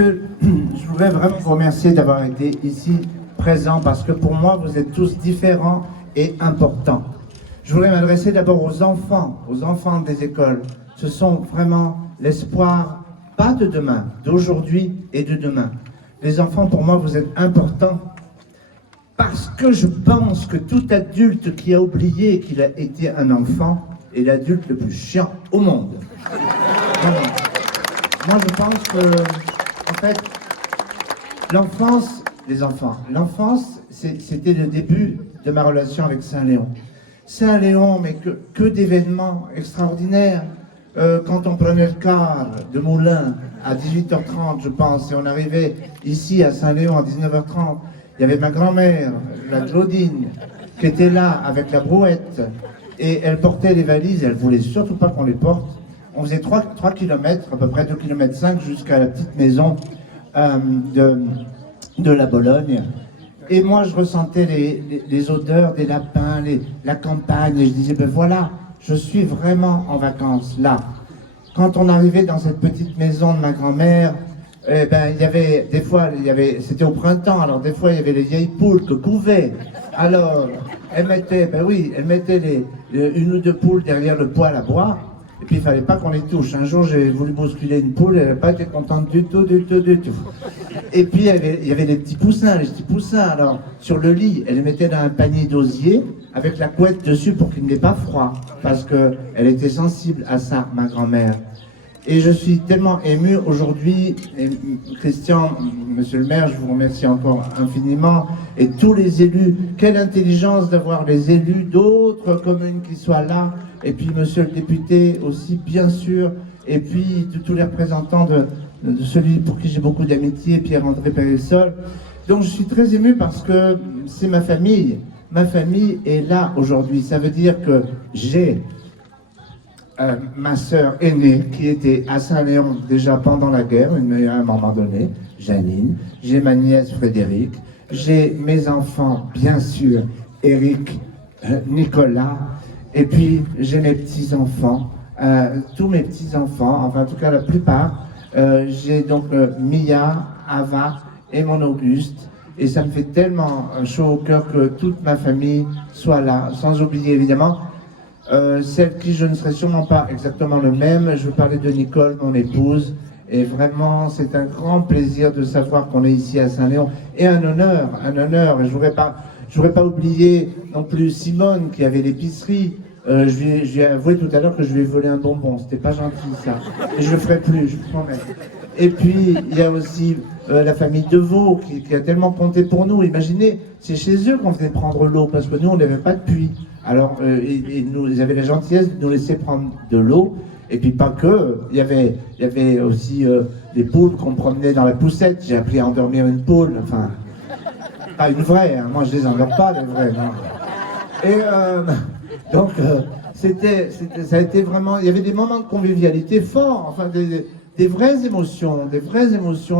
Je voudrais vraiment vous remercier d'avoir été ici présents parce que pour moi, vous êtes tous différents et importants. Je voudrais m'adresser d'abord aux enfants des écoles. Ce sont vraiment l'espoir, pas de demain, d'aujourd'hui et de demain. Les enfants, pour moi, vous êtes importants parce que je pense que tout adulte qui a oublié qu'il a été un enfant est l'adulte le plus chiant au monde. Vraiment. Moi, je pense que, en fait, l'enfance, c'était le début de ma relation avec Saint-Léon. Saint-Léon, mais que d'événements extraordinaires. Quand on prenait le car de Moulins à 18h30, je pense, et on arrivait ici à Saint-Léon à 19h30, il y avait ma grand-mère, la Claudine, qui était là avec la brouette, et elle portait les valises, elle voulait surtout pas qu'on les porte. On faisait 3 km, à peu près 2,5 km jusqu'à la petite maison de la Bologne. Et moi, je ressentais les odeurs des lapins, la campagne, et je disais, ben voilà, je suis vraiment en vacances, là. Quand on arrivait dans cette petite maison de ma grand-mère, eh ben, il y avait, des fois, c'était au printemps, alors des fois, il y avait les vieilles poules que couvaient. Alors, elle mettait une ou deux poules derrière le poêle à bois, et puis il fallait pas qu'on les touche. Un jour, j'ai voulu bousculer une poule, elle n'a pas été contente du tout. Et puis, il y avait les petits poussins. Alors, sur le lit, elle les mettait dans un panier d'osier, avec la couette dessus pour qu'il n'ait pas froid, parce qu'elle était sensible à ça, ma grand-mère. Et je suis tellement ému aujourd'hui, et Christian, monsieur le maire, je vous remercie encore infiniment, et tous les élus, quelle intelligence d'avoir les élus d'autres communes qui soient là, et puis monsieur le député aussi, bien sûr, et puis de tous les représentants de celui pour qui j'ai beaucoup d'amitié, Pierre-André Périssol. Donc je suis très ému parce que c'est ma famille. Ma famille est là aujourd'hui. Ça veut dire que j'ai ma sœur aînée qui était à Saint-Léon déjà pendant la guerre, à un moment donné, Janine. J'ai ma nièce Frédéric. J'ai mes enfants, bien sûr, Eric, Nicolas. Et puis j'ai mes petits-enfants, tous mes petits-enfants, enfin en tout cas la plupart. J'ai donc Mia, Ava et mon Auguste. Et ça me fait tellement chaud au cœur que toute ma famille soit là, sans oublier évidemment celle qui je ne serai sûrement pas exactement le même. Je veux parler de Nicole, mon épouse, et vraiment c'est un grand plaisir de savoir qu'on est ici à Saint-Léon, et un honneur, et je voudrais pas oublier non plus Simone qui avait l'épicerie. Je lui ai avoué tout à l'heure que je lui ai volé un bonbon, c'était pas gentil ça, et je le ferai plus, je vous promets. Et puis il y a aussi la famille Deveau qui a tellement compté pour nous. Imaginez, c'est chez eux qu'on venait prendre l'eau, parce que nous on n'avait pas de puits. Alors ils avaient la gentillesse de nous laisser prendre de l'eau, et puis pas que, il y avait aussi des poules qu'on promenait dans la poussette. J'ai appris à endormir une poule, enfin, pas une vraie, hein. Moi je les endors pas, les vraies, non. Et donc, ça a été vraiment, il y avait des moments de convivialité forts, enfin des vraies émotions.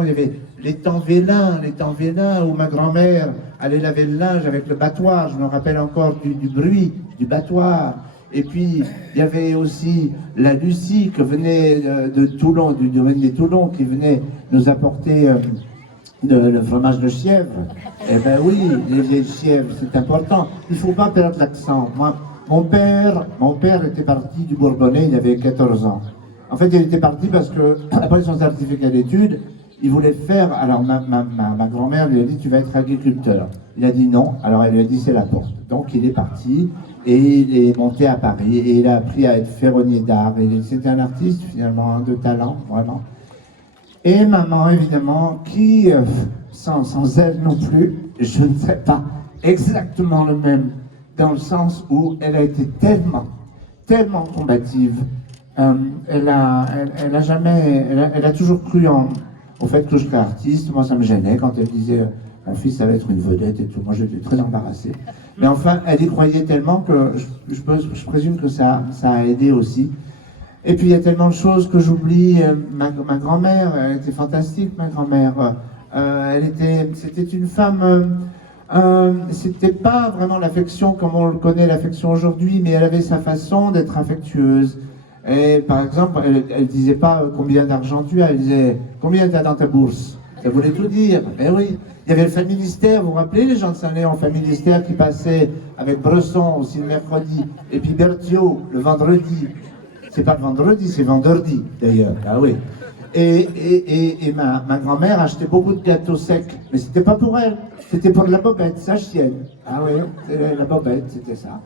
Il y avait les temps vélins où ma grand-mère allait laver le linge avec le battoir. Je me rappelle encore du bruit du battoir. Et puis, il y avait aussi la Lucie qui venait de Toulon, du domaine des Toulons, qui venait nous apporter le fromage de chèvre. Eh ben oui, les vieilles chèvres, c'est important. Il ne faut pas perdre l'accent. Moi, mon père était parti du Bourbonnais, il avait 14 ans. En fait, il était parti parce que, après son certificat d'études, il voulait faire. Alors, ma grand-mère lui a dit, tu vas être agriculteur. Il a dit non, alors elle lui a dit, c'est la porte. Donc, il est parti et il est monté à Paris et il a appris à être ferronnier d'art. C'était un artiste, finalement, de talent, vraiment. Et maman, évidemment, qui, sans elle non plus, je ne sais pas exactement le même, dans le sens où elle a été tellement combative. Elle a toujours cru au fait que je serais artiste. Moi, ça me gênait quand elle disait mon fils, ça va être une vedette et tout. Moi, j'étais très embarrassé. Mais enfin, elle y croyait tellement que je présume que ça a aidé aussi. Et puis, il y a tellement de choses que j'oublie. Ma grand-mère, elle était fantastique, ma grand-mère. C'était une femme. C'était pas vraiment l'affection comme on le connaît, l'affection aujourd'hui, mais elle avait sa façon d'être affectueuse. Et par exemple, elle disait pas combien d'argent tu as, elle disait Combien t'as dans ta bourse? Ça voulait tout dire. Eh oui. Il y avait le Familistère, vous vous rappelez les gens de Saint-Léon, Familistère qui passaient avec Bresson aussi le mercredi, et puis Berthiaud le vendredi. C'est pas le vendredi, c'est vendredi d'ailleurs. Ah oui. Et ma grand-mère achetait beaucoup de gâteaux secs, mais c'était pas pour elle, c'était pour de la bobette, sa chienne. Ah oui, la bobette, c'était ça.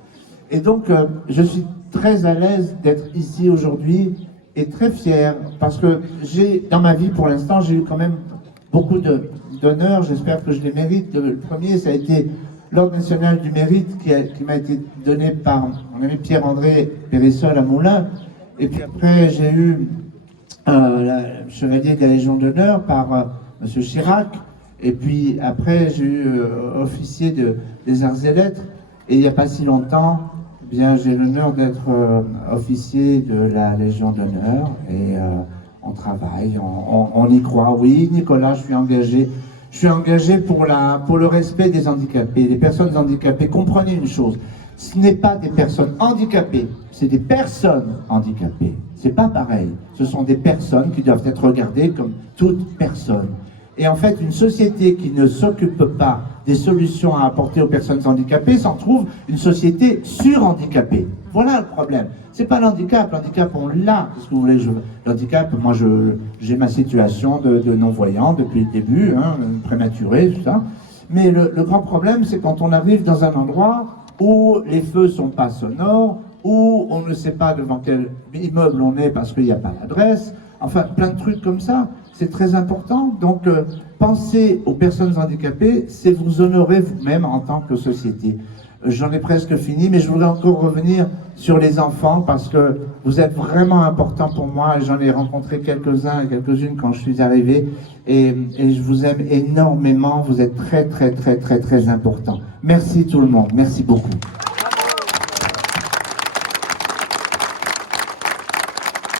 Et donc, je suis très à l'aise d'être ici aujourd'hui et très fier, parce que dans ma vie, pour l'instant, j'ai eu quand même beaucoup d'honneurs, j'espère que je les mérite. Le premier, ça a été l'Ordre national du mérite qui m'a été donné par mon ami Pierre-André Périssol à Moulins. Et puis après, j'ai eu le chevalier de la Légion d'honneur par M. Chirac. Et puis après, j'ai eu officier des arts et lettres. Et il n'y a pas si longtemps, eh bien, j'ai l'honneur d'être officier de la Légion d'honneur. Et on travaille, on y croit. Oui, Nicolas, je suis engagé. Je suis engagé pour le respect des handicapés, des personnes handicapées. Comprenez une chose, ce n'est pas des personnes handicapées, c'est des personnes handicapées. C'est pas pareil. Ce sont des personnes qui doivent être regardées comme toute personne. Et en fait, une société qui ne s'occupe pas des solutions à apporter aux personnes handicapées s'en trouve une société surhandicapée. Voilà le problème. C'est pas l'handicap. L'handicap, on l'a. Qu'est-ce que vous voulez? L'handicap, moi, j'ai ma situation de non-voyant depuis le début, hein, prématuré, tout ça. Mais le grand problème, c'est quand on arrive dans un endroit où les feux sont pas sonores, où on ne sait pas devant quel immeuble on est parce qu'il n'y a pas l'adresse. Enfin, plein de trucs comme ça. C'est très important. Donc, penser aux personnes handicapées, c'est vous honorer vous-même en tant que société. J'en ai presque fini, mais je voudrais encore revenir sur les enfants parce que vous êtes vraiment importants pour moi. J'en ai rencontré quelques-uns et quelques-unes quand je suis arrivé et je vous aime énormément. Vous êtes très, très, très, très, très importants. Merci tout le monde. Merci beaucoup.